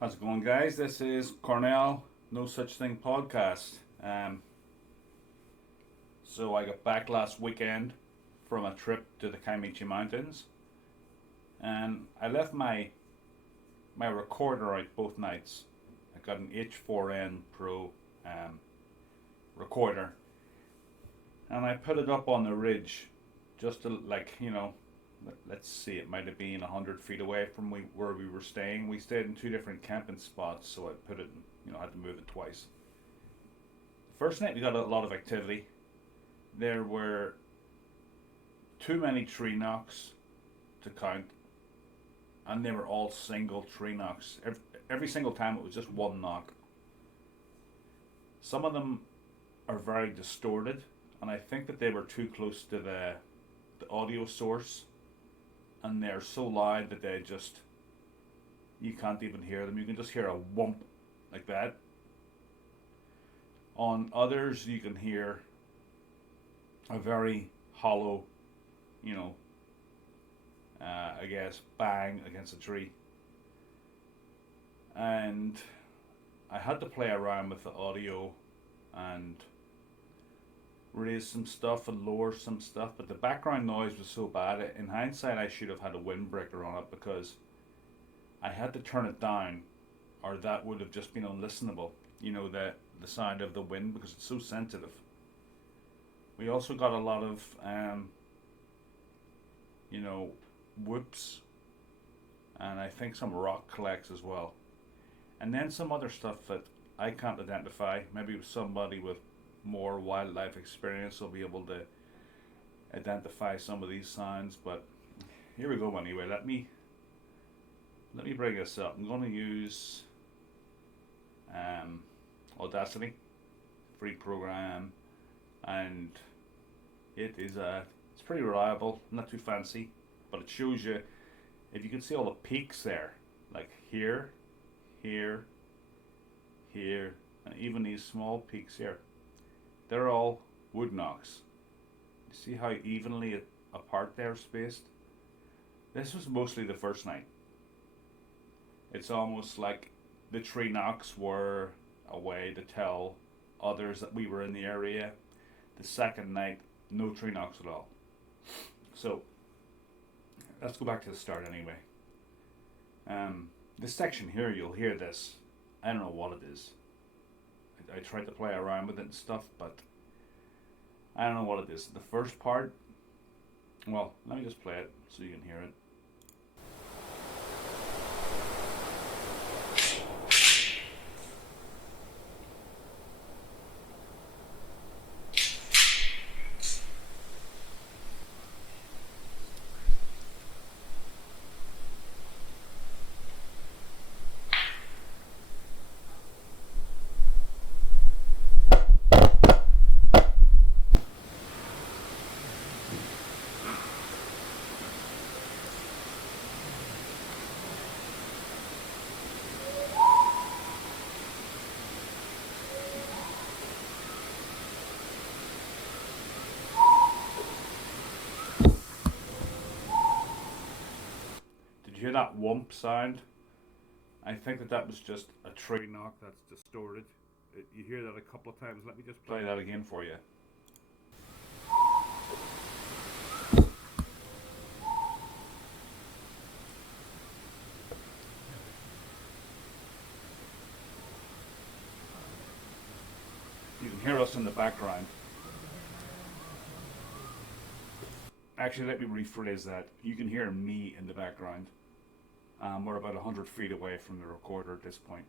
How's it going, guys? This is Cornell No Such Thing podcast. So I got back last weekend from a trip to the Kaimichi Mountains, and I left my recorder out both nights. I got an H4N Pro recorder, and I put it up on the ridge, just to let's see, it might have been 100 feet away from where we were staying. We stayed in two different camping spots, so I put it, I had to move it twice. The first night we got a lot of activity. There were too many tree knocks to count, and they were all single tree knocks. Every single time it was just one knock. Some of them are very distorted, and I think that they were too close to the audio source, and they're so loud that you can't even hear them. You can just hear a whump like that. On others you can hear a very hollow, I guess, bang against a tree. And I had to play around with the audio and raise some stuff and lower some stuff, but the background noise was so bad. In hindsight, I should have had a windbreaker on it, because I had to turn it down, or that would have just been unlistenable. The sound of the wind, because it's so sensitive. We also got a lot of whoops, and I think some rock collects as well, and then some other stuff that I can't identify. Maybe it was somebody with more wildlife experience will be able to identify some of these sounds. But here we go anyway. Let me bring this up. I'm going to use Audacity, free program, and it's pretty reliable, not too fancy, but it shows you, if you can see all the peaks there, like here, here, here, and even these small peaks here. They're all wood knocks. You see how evenly apart they're spaced? This was mostly the first night. It's almost like the tree knocks were a way to tell others that we were in the area. The second night, no tree knocks at all. So let's go back to the start anyway. This section here, you'll hear this. I don't know what it is. I tried to play around with it and stuff, but I don't know what it is. The first part, well, let me just play it so you can hear it. Did you hear that whump sound? I think that was just a tree knock that's distorted. You hear that a couple of times. Let me just play that again for you. You can hear us in the background. Actually, let me rephrase that. You can hear me in the background. We're about 100 feet away from the recorder at this point.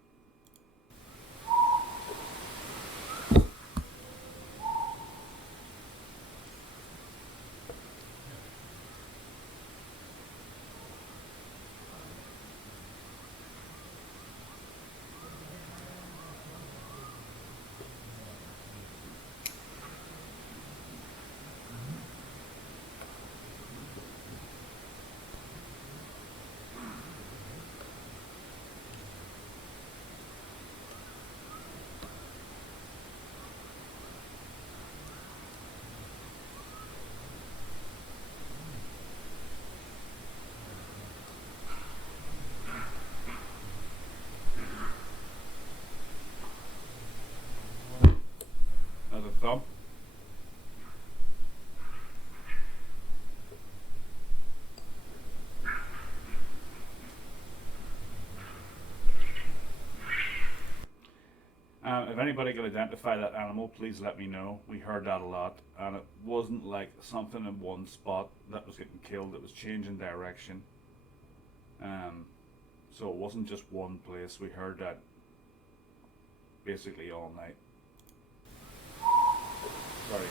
thumb. If anybody can identify that animal, please let me know. We heard that a lot, and it wasn't like something in one spot that was getting killed. It was changing direction. So it wasn't just one place. We heard that basically all night. Sorry.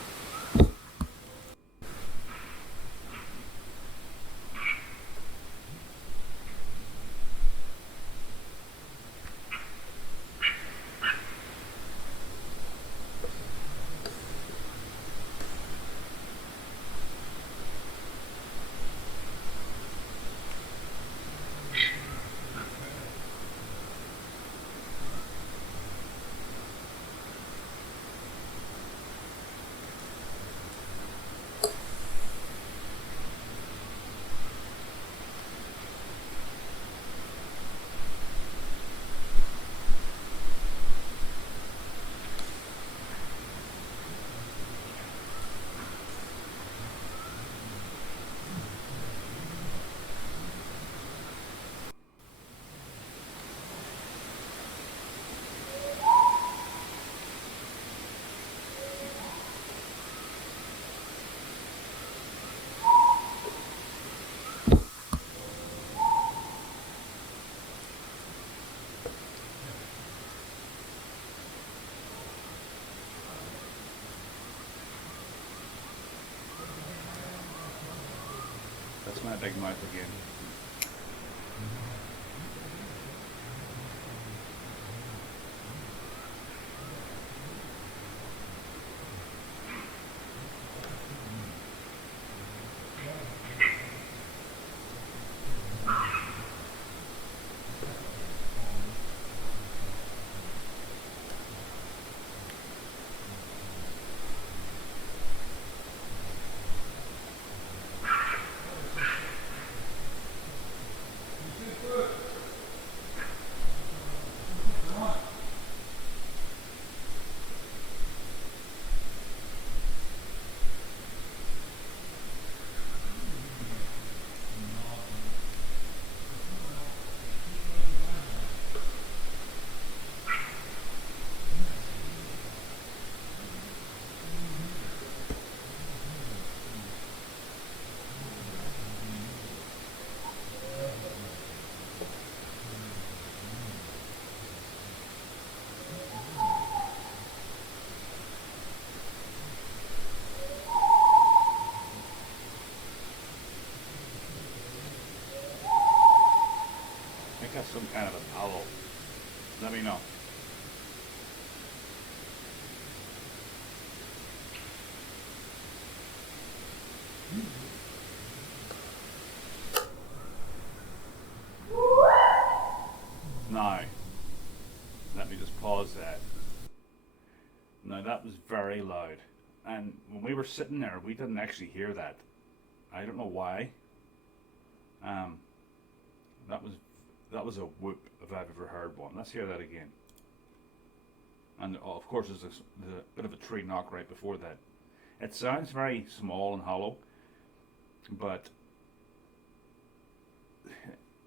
That's my big mouth again. I think that's some kind of an owl. Let me know. Now, let me just pause that. Now that was very loud. And when we were sitting there, we didn't actually hear that. I don't know why. That was a whoop if I've ever heard one. Let's hear that again. And of course there's a bit of a tree knock right before that. It sounds very small and hollow, but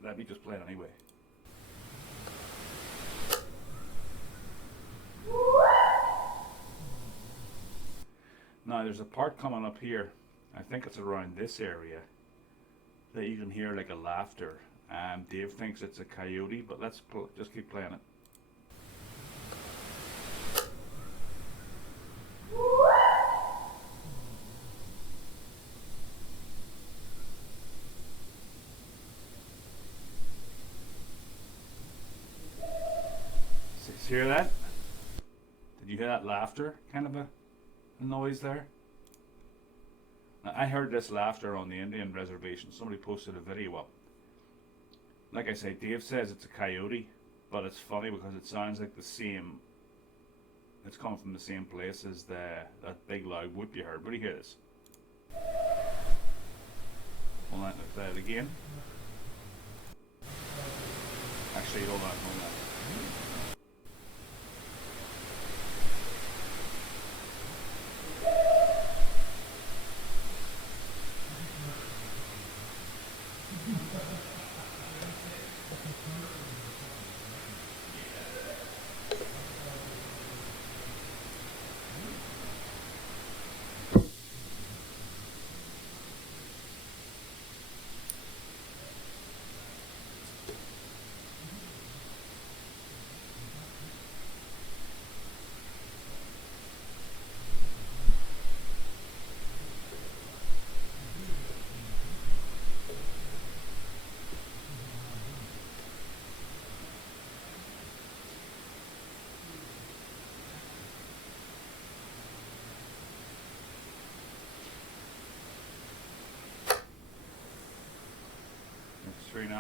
let me just play it anyway. Now there's a part coming up here, I think it's around this area, that you can hear like a laughter. Dave thinks it's a coyote, but let's just keep playing it. Hear that? Did you hear that laughter? Kind of a noise there. Now, I heard this laughter on the Indian reservation. Somebody posted a video up. Like I say, Dave says it's a coyote, but it's funny because it sounds like the same. It's coming from the same place as that big loud whoop you heard. But you hear this? Hold on, let's play it again. Actually, hold on.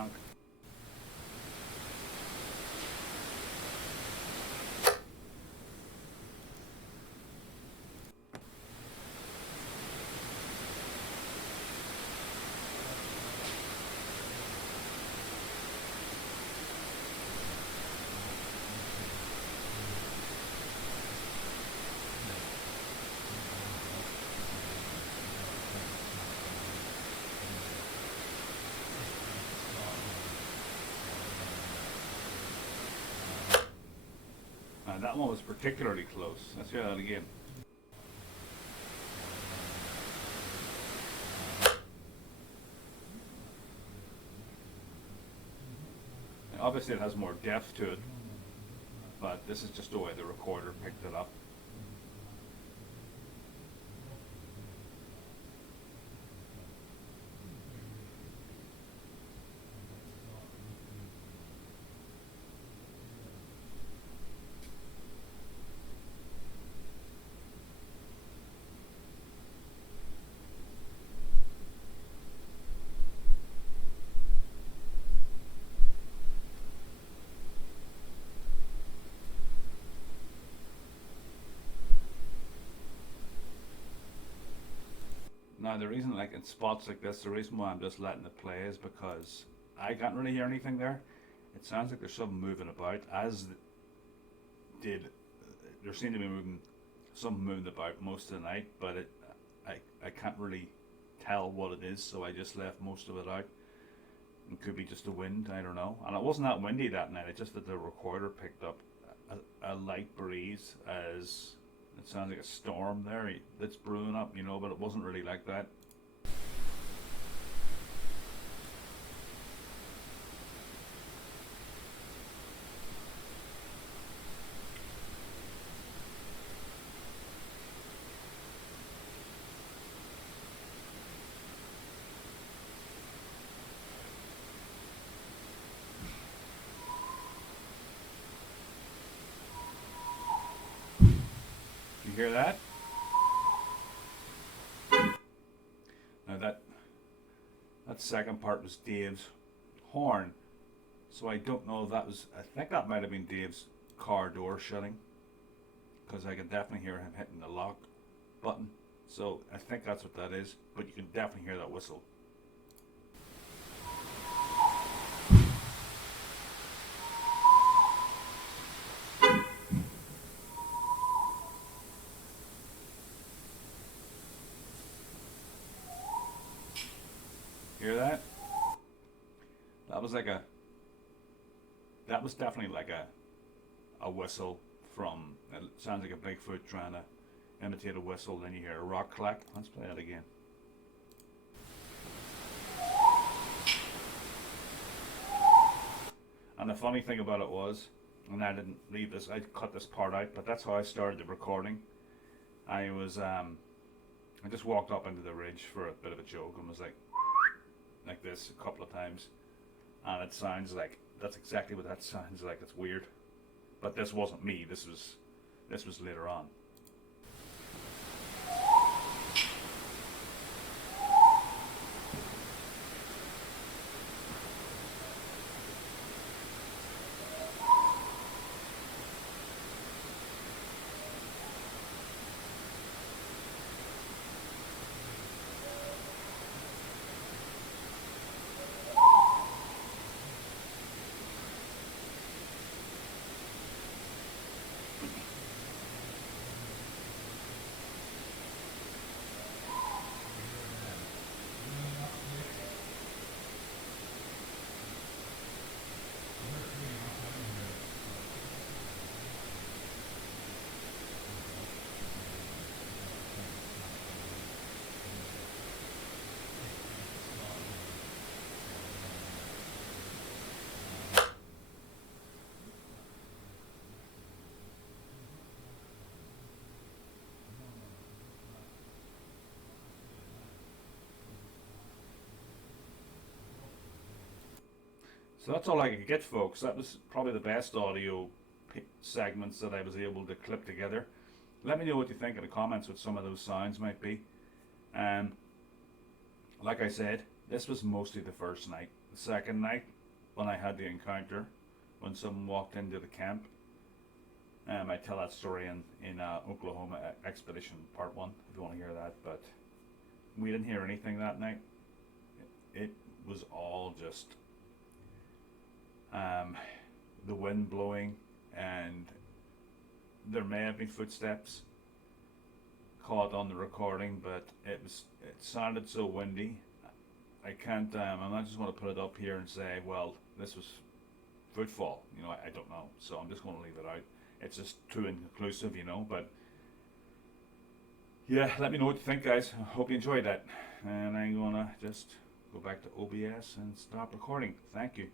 skunk. That one was particularly close. Let's hear that again. Obviously it has more depth to it, but this is just the way the recorder picked it up. Now the reason, like in spots like this, the reason why I'm just letting it play is because I can't really hear anything there. It sounds like there's something moving about, as did there seemed to be something moving about most of the night, but I can't really tell what it is, so I just left most of it out. It could be just the wind, I don't know. And it wasn't that windy that night, it's just that the recorder picked up a light breeze, as it sounds like a storm there that's brewing up, you know, but it wasn't really like that. You hear that? Now that second part was Dave's horn, so I don't know if that was, I think that might have been Dave's car door shutting, because I can definitely hear him hitting the lock button, so I think that's what that is, but you can definitely hear that whistle. Hear that? That was definitely like a whistle from, it sounds like a Bigfoot trying to imitate a whistle, then you hear a rock clack. Let's play that again. And the funny thing about it was, and I didn't leave this, I cut this part out, but that's how I started the recording. I just walked up into the ridge for a bit of a joke and was like this a couple of times, and it sounds like, that's exactly what that sounds like. It's weird, but this wasn't me, this was later on. So that's all I could get, folks. That was probably the best audio segments that I was able to clip together. Let me know what you think in the comments, what some of those sounds might be. Like I said, this was mostly the first night. the second night when I had the encounter, when someone walked into the camp. I tell that story in Oklahoma Expedition Part 1, if you want to hear that. But we didn't hear anything that night. It was all just the wind blowing, and there may have been footsteps caught on the recording, but it sounded so windy. I can't. I'm not just going to put it up here and say, well, this was footfall. You know, I don't know. So I'm just going to leave it out. It's just too inconclusive, you know. But yeah, let me know what you think, guys. I hope you enjoyed that. And I'm gonna just go back to OBS and stop recording. Thank you.